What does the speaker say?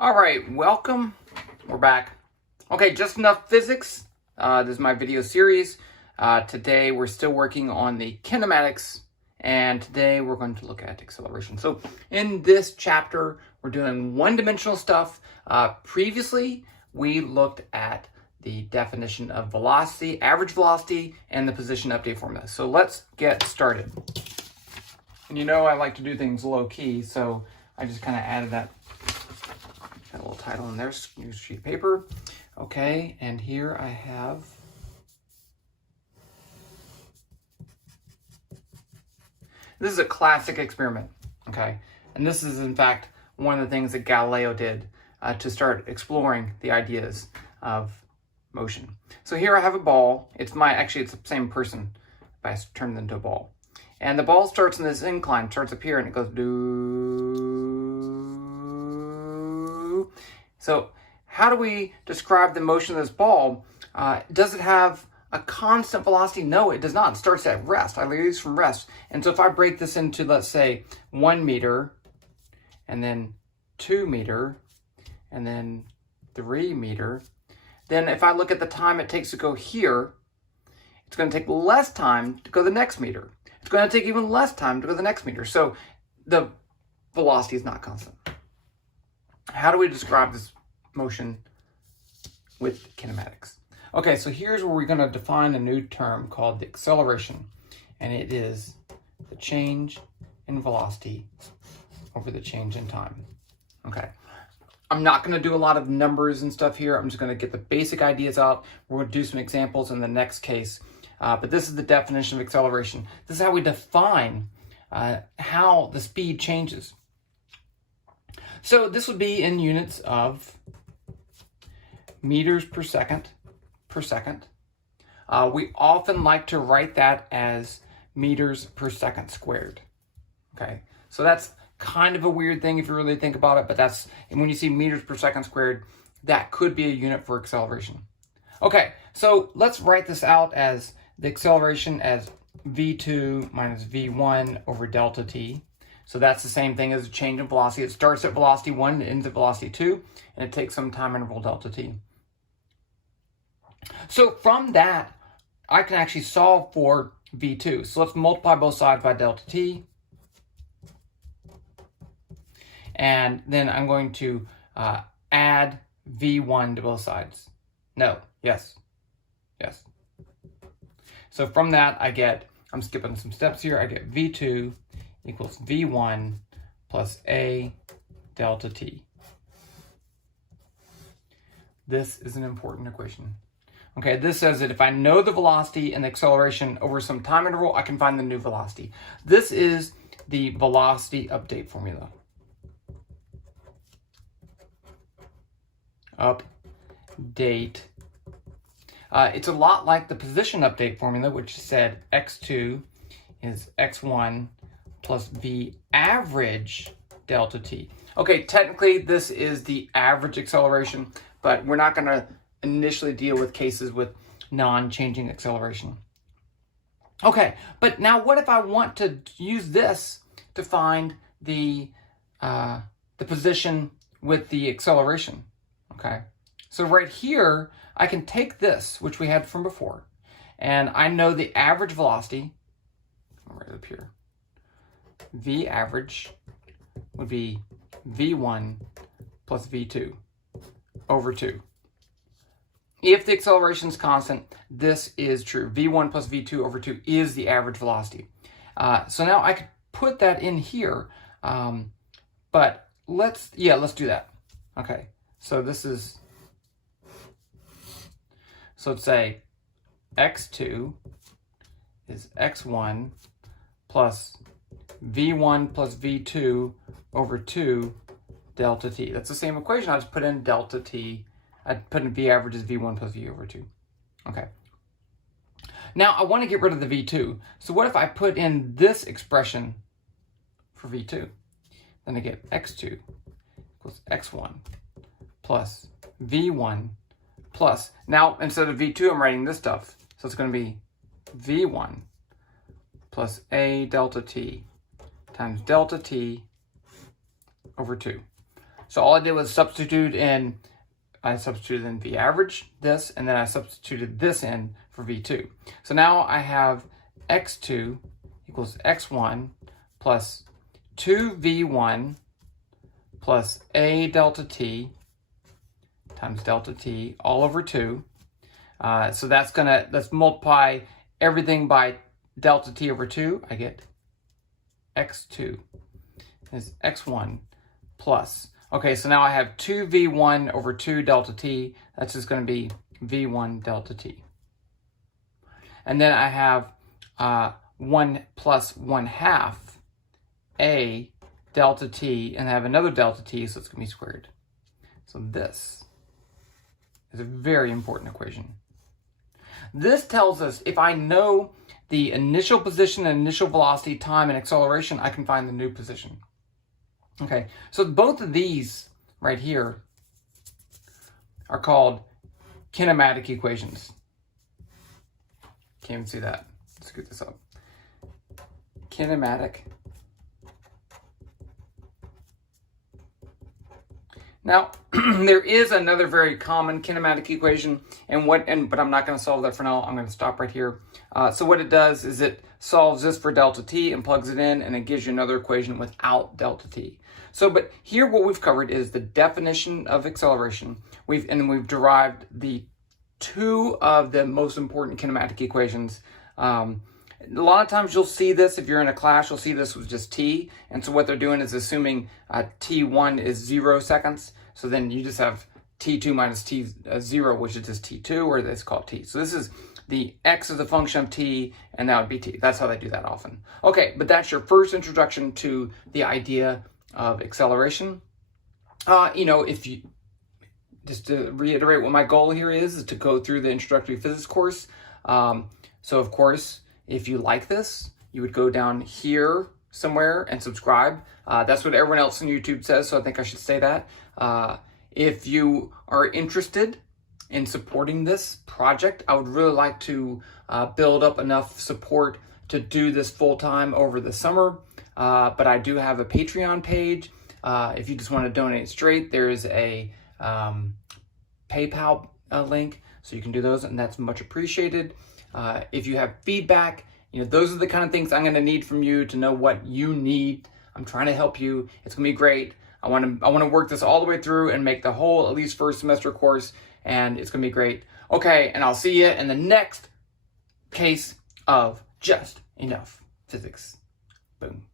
All right, welcome. We're back. Okay, just enough physics. This is my video series. Today we're still working on the kinematics, and today we're going to look at acceleration. So in this chapter, we're doing one-dimensional stuff. Previously, we looked at the definition of velocity, average velocity, and the position update formula. So let's get started. And you know I like to do things low-key, so I just kind of added that. Got a little title in there, new sheet of paper. Okay, and here I have this is a classic experiment, okay? And this is, in fact, one of the things that Galileo did to start exploring the ideas of motion. So here I have a ball. Actually, it's the same person if I turn it into a ball. And the ball starts in this incline, starts up here, and it goes doo. So how do we describe the motion of this ball? Does it have a constant velocity? No, it does not. It starts at rest. I release from rest. And so if I break this into, let's say, 1 meter, and then 2 meter, and then 3 meter, then if I look at the time it takes to go here, it's going to take less time to go the next meter. It's going to take even less time to go the next meter. So the velocity is not constant. How do we describe this motion with kinematics? Okay, so here's where we're going to define a new term called the acceleration. And it is the change in velocity over the change in time. Okay. I'm not going to do a lot of numbers and stuff here. I'm just going to get the basic ideas out. We're going to do some examples in the next case. But this is the definition of acceleration. This is how we define how the speed changes. So this would be in units of meters per second. We often like to write that as meters per second squared. Okay, so that's kind of a weird thing if you really think about it, but and when you see meters per second squared, that could be a unit for acceleration. Okay, so let's write this out as the acceleration as v2 minus v1 over delta t. So that's the same thing as a change in velocity. It starts at velocity 1 and ends at velocity 2, and it takes some time interval delta t. So from that, I can actually solve for v2. So let's multiply both sides by delta t. And then I'm going to add v1 to both sides. No, yes. So from that, I'm skipping some steps here, I get v2 equals v1 plus a delta t. This is an important equation. Okay, this says that if I know the velocity and the acceleration over some time interval, I can find the new velocity. This is the velocity update formula. Update. It's a lot like the position update formula, which said x2 is x1 plus v average delta t. Okay, technically this is the average acceleration, but we're not going to initially deal with cases with non-changing acceleration. Okay, but now what if I want to use this to find the position with the acceleration? Okay, so right here, I can take this, which we had from before, and I know the average velocity, right up here, v average would be v1 plus v2 over 2. If the acceleration is constant, this is true. v1 plus v2 over 2 is the average velocity. So now I could put that in here, but let's do that. Okay, so let's say x2 is x1 plus v1 plus v2 over 2 delta t. That's the same equation. I just put in delta t. I put in v average as v1 plus v over 2. Okay. Now I want to get rid of the v2. So what if I put in this expression for v2? Then I get x2 equals x1 plus v1 plus, now instead of v2 I'm writing this stuff. So it's going to be v1 plus a delta t times delta t over 2. So all I did was I substituted in V average, this, and then I substituted this in for V2. So now I have x2 equals x1 plus 2v1 plus a delta t times delta t all over 2. So let's multiply everything by delta t over 2. I get x2 is x1 plus. Okay, so now I have 2v1 over 2 delta t. That's just going to be v1 delta t. And then I have 1 plus 1/2 a delta t, and I have another delta t, so it's going to be squared. So this is a very important equation. This tells us if I know the initial position, initial velocity, time, and acceleration, I can find the new position. Okay, so both of these right here are called kinematic equations. Can't even see that. Let's scoot this up. Kinematic. Now, there is another very common kinematic equation, but I'm not going to solve that for now. I'm going to stop right here. So what it does is it solves this for delta t and plugs it in, and it gives you another equation without delta t. But here what we've covered is the definition of acceleration. We've derived the two of the most important kinematic equations. A lot of times you'll see this, if you're in a class, you'll see this with just t. And so what they're doing is assuming t1 is 0 seconds. So then you just have t2 minus t0, which is just t2, or it's called t. So this is the x is a function of t, and that would be t. That's how they do that often. Okay, but that's your first introduction to the idea of acceleration. If you, just to reiterate what my goal here is to go through the introductory physics course. So of course, if you like this, you would go down here somewhere and subscribe. That's what everyone else on YouTube says, so I think I should say that. If you are interested in supporting this project, I would really like to build up enough support to do this full-time over the summer. But I do have a Patreon page. If you just want to donate straight, there's a PayPal link, so you can do those, and that's much appreciated. If you have feedback, those are the kind of things I'm going to need from you to know what you need. I'm trying to help you. It's going to be great. I want to work this all the way through and make the whole, at least first semester course, and it's going to be great. Okay, and I'll see you in the next case of Just Enough Physics. Boom.